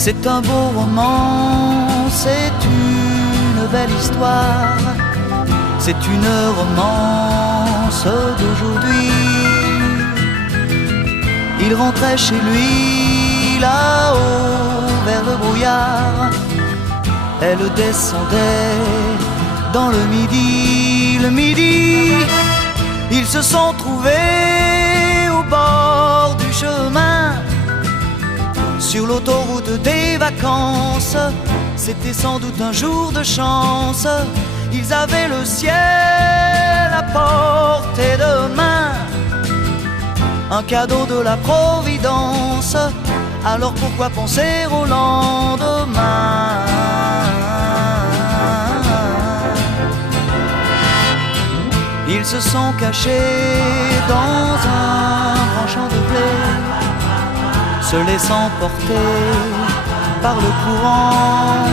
C'est un beau roman, c'est une belle histoire, c'est une romance d'aujourd'hui. Il rentrait chez lui là-haut vers le brouillard, elle descendait dans le midi. Le midi, ils se sont trouvés au bord du chemin, sur l'autoroute des vacances. C'était sans doute un jour de chance, ils avaient le ciel à portée de main, un cadeau de la Providence. Alors pourquoi penser au lendemain? Ils se sont cachés dans un grand champ de blé, se laissant porter par le courant,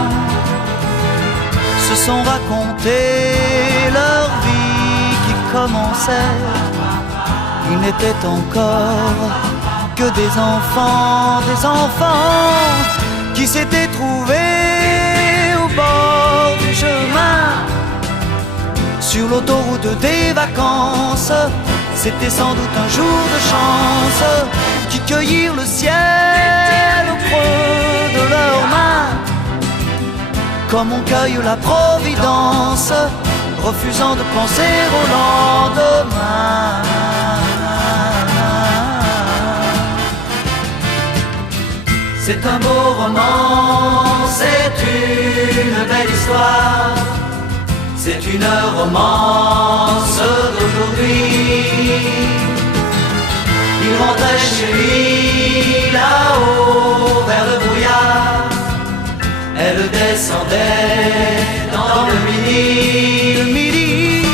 se sont raconté leur vie qui commençait. Ils n'étaient encore que des enfants qui s'étaient trouvés au bord du chemin, sur l'autoroute des vacances. C'était sans doute un jour de chance, qui cueillirent le ciel au creux de leurs mains, comme on cueille la Providence, refusant de penser au lendemain. C'est un beau roman, c'est une belle histoire, c'est une romance d'aujourd'hui. Il rentrait chez lui là-haut vers le brouillard, elle descendait dans le midi. Le midi,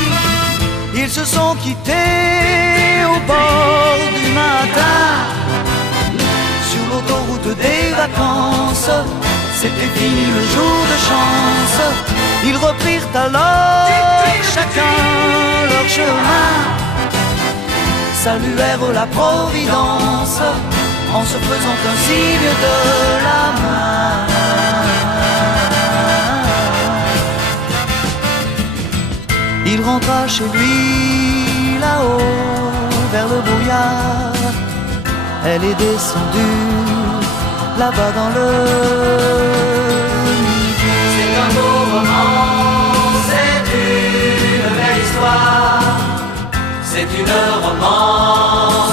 ils se sont quittés au bord du matin, sur l'autoroute des vacances. C'était fini le jour de chance, ils reprirent alors chacun leur chemin, saluèrent la Providence en se faisant un signe de la main. Il rentra chez lui là-haut vers le brouillard, elle est descendue là-bas dans le midi. C'est un beau roman, c'est une belle histoire, c'est une romance